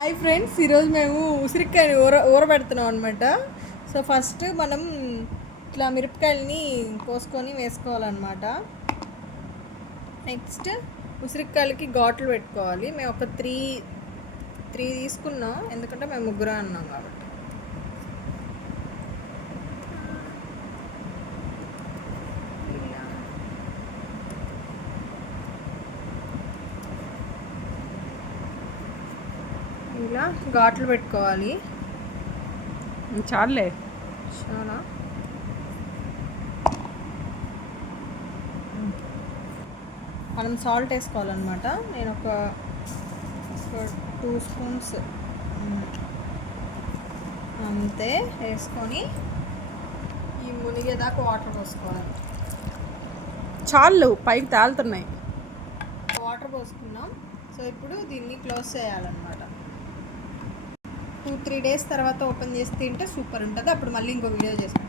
Hi friends, ఈరోజు మేము ఉసిరికాయని ఊరబెడుతున్నాం అనమాట. సో ఫస్ట్ మనం ఇట్లా మిరపకాయలని కోసుకొని వేసుకోవాలన్నమాట. నెక్స్ట్ ఉసిరికాయలకి ఘాట్లు పెట్టుకోవాలి. మేము ఒక త్రీ తీసుకున్నాం, ఎందుకంటే మేము ముగ్గురు అన్నాం కాబట్టి. ఇలా ఘాట్లు పెట్టుకోవాలి. చాలే చాలా మనం సాల్ట్ వేసుకోవాలన్నమాట. నేను ఒక 2 స్పూన్స్ అంతే వేసుకొని ఈ మునిగేదాకా వాటర్ పోసుకోవాలి. చాలు, పైకి తాలుతున్నాయి. వాటర్ పోసుకున్నాం. సో ఇప్పుడు దీన్ని క్లోజ్ చేయాలన్నమాట. 2-3 డేస్ తర్వాత ఓపెన్ చేసి తింటే సూపర్ ఉంటుంది. అప్పుడు మళ్ళీ ఇంకో వీడియో చేస్తాం.